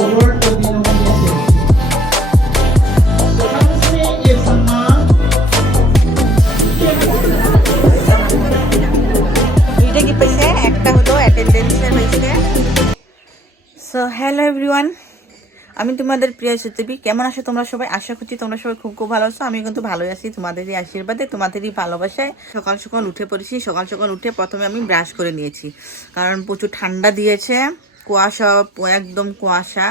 Award will be nominated. So comes me is দুইটা কি পাইছে, একটা হলো অ্যাটেন্ডেন্সের পাইছে। সো হ্যালো এভরিওয়ান, আমি তোমাদের প্রিয় সুতবি। কেমন আছো তোমরা সবাই? আশা করছি তোমরা সবাই খুব খুব ভালো আছো। আমি কিন্তু ভালোই আছি, তোমাদেরই আশীর্বাদে, তোমাদেরই ভালোবাসায়। সকাল সকাল উঠে পড়েছি। সকাল সকাল উঠে প্রথমে আমি ব্রাশ করে নিয়েছি, কারণ প্রচুর ঠান্ডা দিয়েছে, কুয়াশা, একদম কুয়াশা,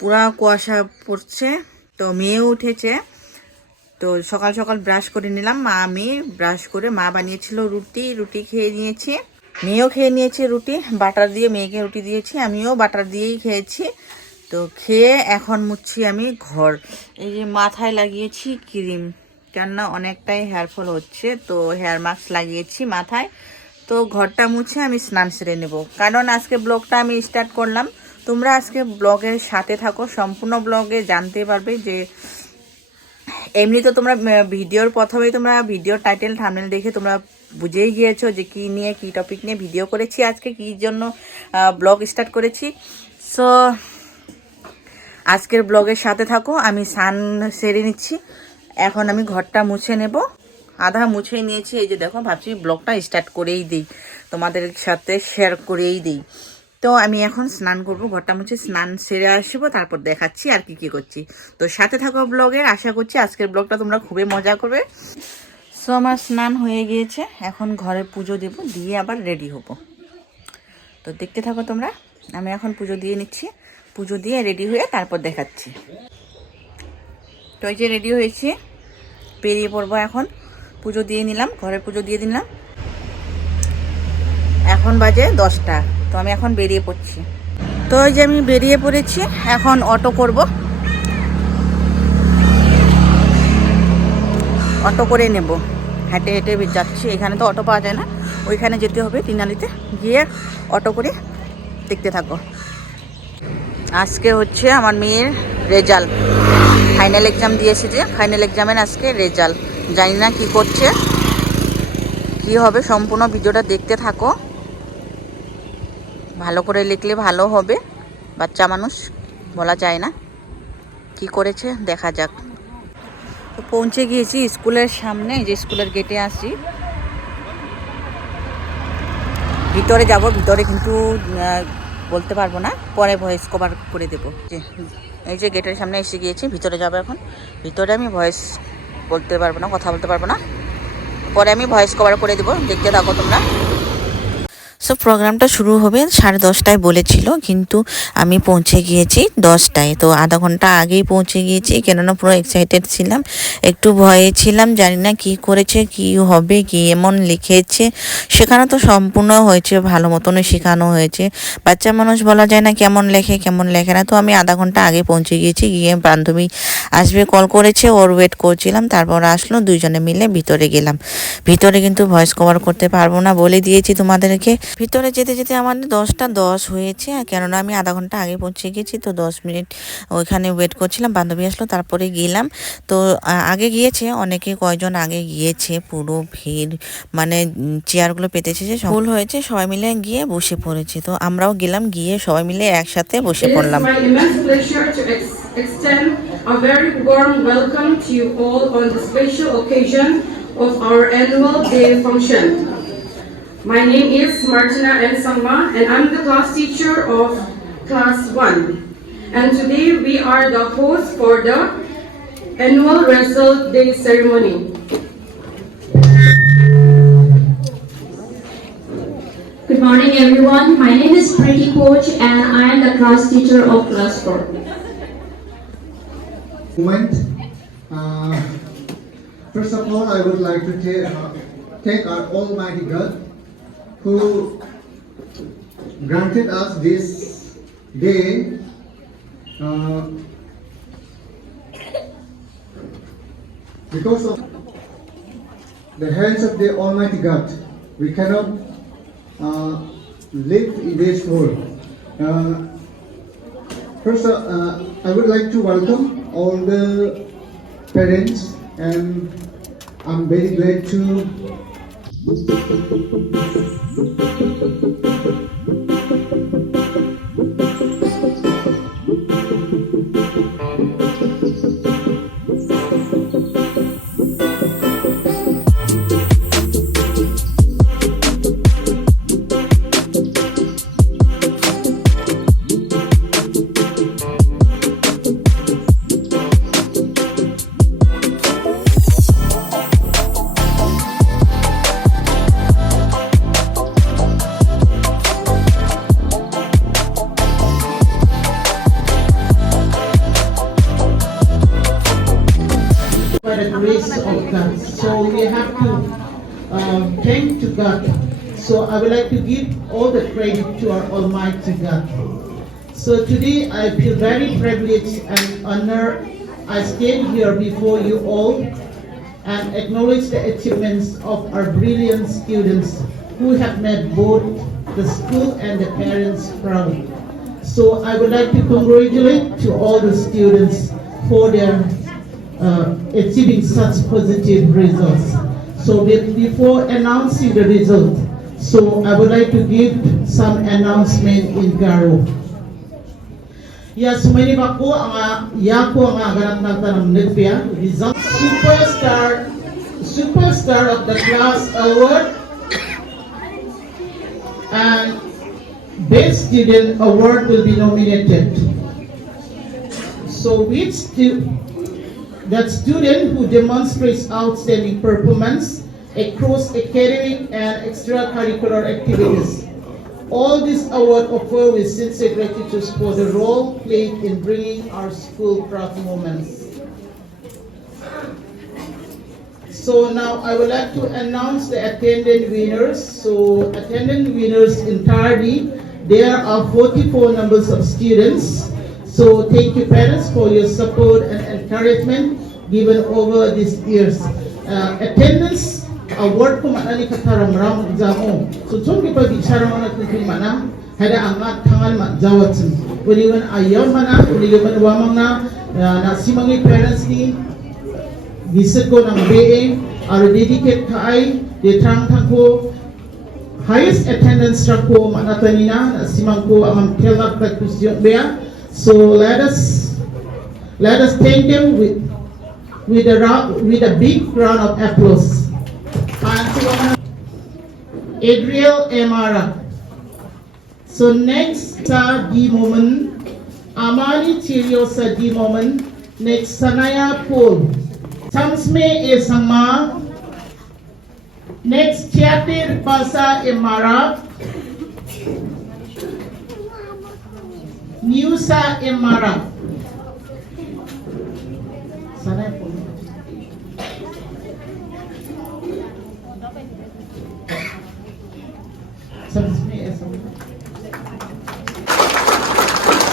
পুরা কুয়াশা পড়ছে। তো মেয়েও উঠেছে, তো সকাল সকাল ব্রাশ করে নিলাম। আমি ব্রাশ করে, মা বানিয়েছিল রুটি খেয়ে নিয়েছি, মেয়েও খেয়ে নিয়েছে রুটি, বাটার দিয়ে মেয়েকে রুটি দিয়েছি, আমিও বাটার দিয়েই খেয়েছি। তো খেয়ে এখন মুছছি আমি ঘর। এই যে মাথায় লাগিয়েছি ক্রিম, কেননা অনেকটাই হেয়ার ফল হচ্ছে, তো হেয়ার মাস্ক লাগিয়েছি মাথায়। তো ঘরটা মুছে আমি স্নান সেরে নেব, কারণ আজকে ব্লগটা আমি স্টার্ট করলাম। তোমরা আজকে ব্লগের সাথে থাকো, সম্পূর্ণ ব্লগে জানতে পারবে যে এমনি তো তোমরা ভিডিওর প্রথমেই তোমরা ভিডিওর টাইটেল থাম্বনেল দেখে তোমরা বুঝেই গিয়েছো যে কি নিয়ে, কি টপিক নিয়ে ভিডিও করেছি, আজকে কি জন্য ব্লগ স্টার্ট করেছি। সো আজকের ব্লগের সাথে থাকো। আমি স্নান সেরে নিচ্ছি, এখন আমি ঘরটা মুছে নেব। আধা মুছে নিয়েছি, এই যে দেখো, ভাবছি ব্লগটা স্টার্ট করেই দিই, তোমাদের সাথে শেয়ার করেই দিই। তো আমি এখন স্নান করব, ঘরটা মুছে স্নান সেরে আসবো, তারপর দেখাচ্ছি আর কি কি করছি। তো সাথে থাকো ব্লগের, আশা করছি আজকের ব্লগটা তোমরা খুবই মজা করবে। সো আমার স্নান হয়ে গিয়েছে, এখন ঘরে পুজো দেব, দিয়ে আবার রেডি হব। তো দেখতে থাকো তোমরা, আমি এখন পুজো দিয়ে নিচ্ছি, পুজো দিয়ে রেডি হয়ে তারপর দেখাচ্ছি। তো এই যে রেডি হয়েছি, বেরিয়ে পড়বো এখন। পুজো দিয়ে নিলাম, ঘরে পুজো দিয়ে দিলাম, এখন বাজে 10টা। তো আমি এখন বেরিয়ে পড়ছি। তো এই যে আমি বেরিয়ে পড়েছি, এখন অটো করব, অটো করে নেব। হেঁটে হেঁটে যাচ্ছি, এখানে তো অটো পাওয়া যায় না, ওইখানে যেতে হবে তিনালিতে, গিয়ে অটো করে। দেখতে থাকো। আজকে হচ্ছে আমার মেয়ের রেজাল্ট, ফাইনাল এক্সাম দিয়েছে, যে ফাইনাল এক্সামের আজকে রেজাল্ট। জানি না কি করছে, কি হবে, সম্পূর্ণ ভিডিওটা দেখতে থাকো। ভালো করে লিখলে ভালো হবে, বাচ্চা মানুষ বলা যায় না, কি করেছে দেখা যাক। তো পৌঁছে গিয়েছি স্কুলের সামনে, যে স্কুলের গেটে আসি, ভিতরে যাব। ভিতরে কিন্তু বলতে পারবো না, পরে ভয়েস কভার করে দেবো। যে এই যে গেটের সামনে এসে গিয়েছি, ভিতরে যাবো এখন। ভিতরে আমি ভয়েস বলতে পারবো না, কথা বলতে পারবো না, পরে আমি ভয়েস কভার করে দেবো, দেখতে থাকো তোমরা। সো প্রোগ্রামটা শুরু হবে 10:30টায় বলেছিল, কিন্তু আমি পৌঁছে গিয়েছি 10টায়। তো আধা ঘন্টা আগেই পৌঁছে গিয়েছি, কেননা পুরো এক্সাইটেড ছিলাম, একটু ভয়ে ছিলাম, জানি না কি করেছে, কি হবে, কি এমন লিখেছে। শেখানো তো সম্পূর্ণ হয়েছে, ভালো মতনই শেখানো হয়েছে। বাচ্চা মানুষ বলা যায় না কেমন লেখে কেমন লেখে না। তো আমি আধা ঘন্টা আগে পৌঁছে গিয়েছি, গিয়ে বান্ধবী আসবে কল করেছে, ওর ওয়েট করছিলাম, তারপর আসলো, দুইজনে মিলে ভিতরে গেলাম। ভিতরে কিন্তু ভয়েস কভার করতে পারবো না, বলে দিয়েছি তোমাদেরকে। ভিতরে যেতে যেতে আমাদের 10টা 10 হয়েছে, কেননা আমি আধা ঘন্টা আগে পৌঁছে গেছি। তো 10 মিনিট ওইখানে ওয়েট করছিলাম, বান্ধবী আসলো, তারপরে গেলাম। তো আগে গিয়েছে অনেকে, কয়জন আগে গিয়েছে, পুরো ভিড়, মানে চেয়ারগুলো পেতেছে, যে ফুল হয়েছে, সবাই মিলে গিয়ে বসে পড়েছে। তো আমরাও গেলাম, গিয়ে সবাই মিলে একসাথে বসে পড়লাম। A very warm welcome to you all on the special occasion of our annual day function. My name is Martina N. Sangma, and I'm the class teacher of class 1. And today we are the host for the annual result day ceremony. Good morning everyone, my name is Pretty Coach and I am the class teacher of class 4. First of all, I would like to thank our Almighty God, who granted us this day because of the hands of the Almighty God. We cannot live in this world. First, I would like to welcome all the parents, and I'm very glad to by the grace of God. So we have to thank to God. So I would like to give all the credit to our Almighty God. So today I feel very privileged and honored. I stand here before you all and acknowledge the achievements of our brilliant students who have made both the school and the parents proud. So I would like to congratulate to all the students for their achieving such positive results. So before announcing the result, so I would like to give some announcement in Garo. Ya sumani ba ko ang yako ang ganap ng tanong nagpia result superstar of the class award and best student award will be nominated. So that student who demonstrates outstanding performance across academic and extracurricular activities. All this award offer with sincere gratitude for the role played in bringing our school proud moments. So now I would like to announce the attendant winners. So attendant winners entirely, there are 44 numbers of students. So thank you parents for your support and encouragement given over these years. Attendance award ko manali kataram ram examo. So chong kita bicara mana tuh mana ada angkat tangan mak jawat sen. Uliwan ayam mana, uliwan wamang na simangi parents ni bisa ko nang BA are dedicate kai de tang ko highest attendance ko manatanina na simang ko amang kelak ka kusyon bea. So let us thank them with a big round of applause. And Adriel Emara. So next sa di moment, Amani Chirio sa di moment. Next Sanaya Paul. Tamsme Esama. Next Chiatir Basa Emara. Niusa Emara. Sanaya Paul.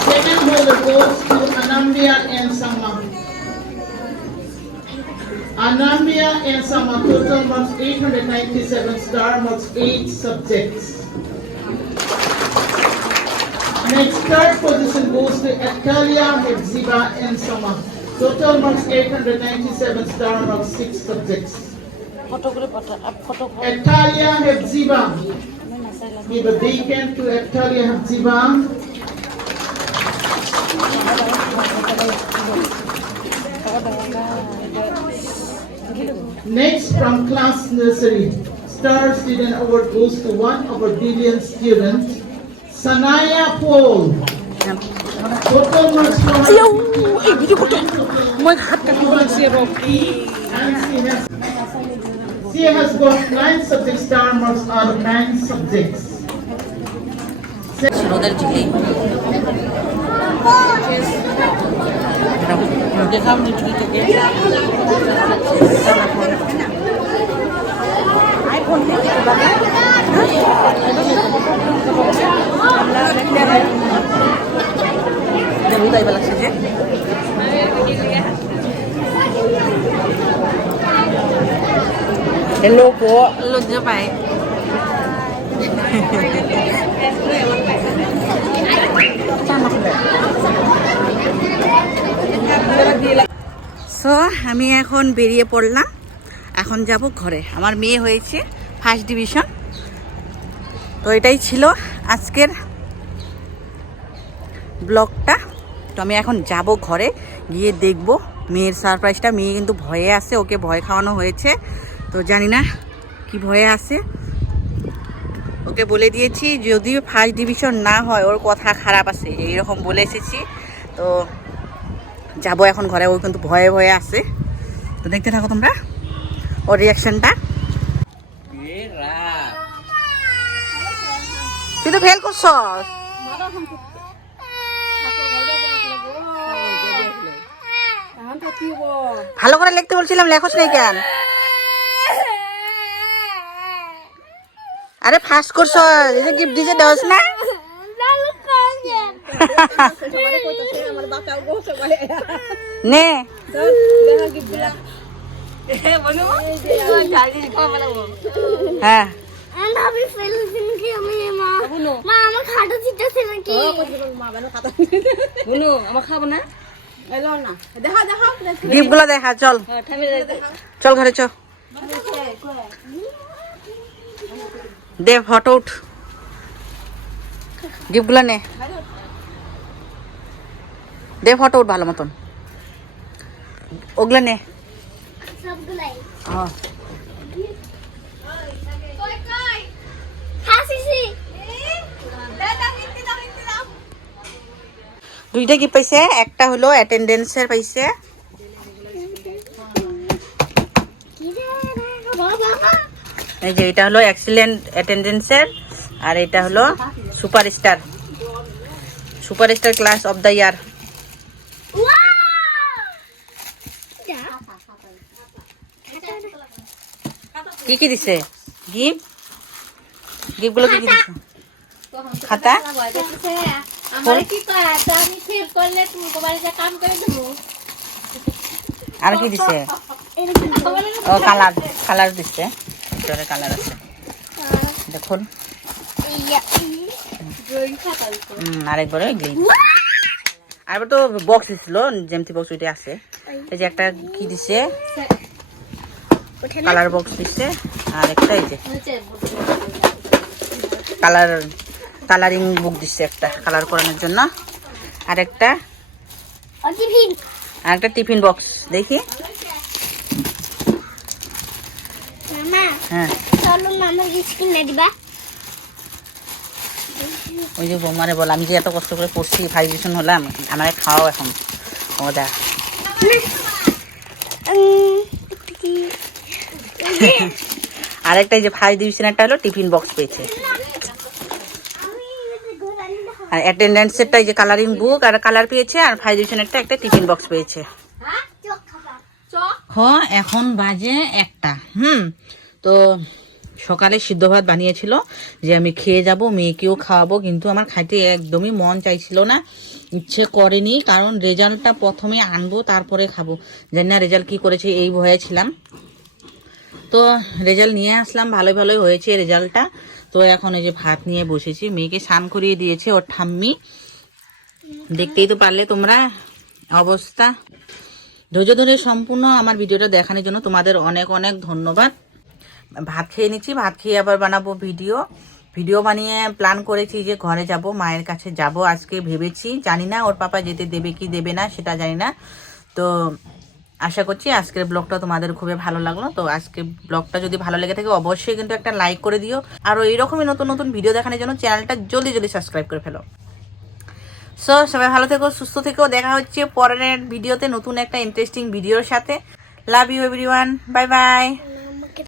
Second holder goes to Anambia and Sama. Anambia and Sama total marks 897 star, marks 8 subjects. Next third position goes to Etalia Hepziba and Sama. Total marks 897 star, marks 6 subjects. Etalia Hepziba. Give a big hand to Etalia Hepziba. Next from class nursery, Star Student Award goes to one of our brilliant students, Sanaya Paul. Total marks for she has got 9 subject star marks out of 9 subjects. লজ্জা পায়। So আমি এখন বেরিয়ে পড়লাম, এখন যাব ঘরে। আমার মেয়ে হয়েছে ফার্স্ট ডিভিশন। তো এটাই ছিল আজকের ব্লগটা। তো আমি এখন যাব ঘরে, গিয়ে দেখব মেয়ের সারপ্রাইজটা। মেয়ে কিন্তু ভয়ে আছে, ওকে ভয় খাওয়ানো হয়েছে, তো জানি না কি ভয়ে আছে। ওকে বলে দিয়েছি যদি ফার্স্ট ডিভিশন না হয় ওর কথা খারাপ আছে, এইরকম বলে এসেছি। তো যাব এখন ঘরে, ও কিন্তু ভয়ে ভয়ে আছে। তো দেখতে থাকো তোমরা ওর রিয়াকশনটা। তুই তো ফেল করছস। ভালো করে লিখতে বলছিলাম, লেখস নাই কেন? আরে ফার্স্ট করছ, এই যে গিফট দিতে দেওয়াস না। নে হ্যাঁ গিফটগুলো দেখা। চল চল ঘরে চল, দে ফটো উঠ, গিফটগুলো নে, দে ফটো উঠ ভালো মতন, ওগুলো নে। হ্যাঁ দুইটা কি পাইছে, একটা হলো অ্যাটেন্ডেন্সের পাইছে, এই যে এটা হলো এক্সিলেন্ট অ্যাটেন্ডেন্সের, আর এটা হলো superstar class of the year. কি কি দিছে গিফটগুলো? কি কি দিছে? খাতা, আর কি দিছে? ও কালার দিছে, কালার আছে দেখুন। আরেকবারে আরেকবার তো বক্স দিছিল, যেমতি বক্স ওইটা আছে। এই যে একটা কি দিছে, কালার বক্স দিছে, আর একটা এই যে কালারিং বুক দিচ্ছে, একটা কালার করানোর জন্য, আর একটা টিফিন বক্স। দেখি হ্যাঁ, ওই যে বোমারে বল, আমি যে এত কষ্ট করে পড়ছি, ফাইভ ডিভিশন হলাম, আমাকে খাওয়াও এখন। ও দা আরেকটা যে ফাইভ ডিভিশন একটা হলো টিফিন বক্স পেয়েছে, আর অ্যাটেন্ডেন্সেরটা যে কালারিং বুক আর কালার পেয়েছে, আর ফাইভ ডিভিশনেরটা একটা টিফিন বক্স পেয়েছে। হ্যাঁ এখন বাজে 1টা। তো সকালে সিদ্ধ ভাত বানিয়েছিল যে আমি খেয়ে যাব, মেয়েকেও খাওয়াবো, কিন্তু আমার খাইতে একদমই মন চাইছিল না, ইচ্ছে করেনি, কারণ রেজাল্টটা প্রথমে আনবো তারপরে খাবো। জানি না রেজাল্ট কি করেছে, এই ভয়ে ছিলাম। তো রেজাল্ট নিয়ে আসলাম, ভালোই হয়েছে রেজাল্টটা। তো এখন এই যে ভাত নিয়ে বসেছি, মেয়েকে স্নান করিয়ে দিয়েছে ওর ঠাম্মি, দেখতেই তো পারলে তোমরা অবস্থা। ধৈর্য ধরে সম্পূর্ণ আমার ভিডিওটা দেখানোর জন্য তোমাদের অনেক অনেক ধন্যবাদ। ভাত খেয়ে নিচ্ছি, ভাত খেয়ে আবার বানাবো ভিডিও বানিয়ে প্ল্যান করেছি যে ঘরে যাব, মায়ের কাছে যাব আজকে ভেবেছি। জানি না ওর পাপা যেতে দেবে কি দেবে না সেটা জানি না। তো আশা করছি আজকের ব্লগটা তোমাদের খুবই ভালো লাগলো। তো আজকের ব্লগটা যদি ভালো লেগে থাকে অবশ্যই কিন্তু একটা লাইক করে দিও, আর এইরকমই নতুন ভিডিও দেখানোর জন্য চ্যানেলটা জলদি সাবস্ক্রাইব করে ফেলো। সো সবাই ভালো থেকো, সুস্থ থেকো, দেখা হচ্ছে পরের ভিডিওতে নতুন একটা ইন্টারেস্টিং ভিডিওর সাথে। Love you everyone, bye by.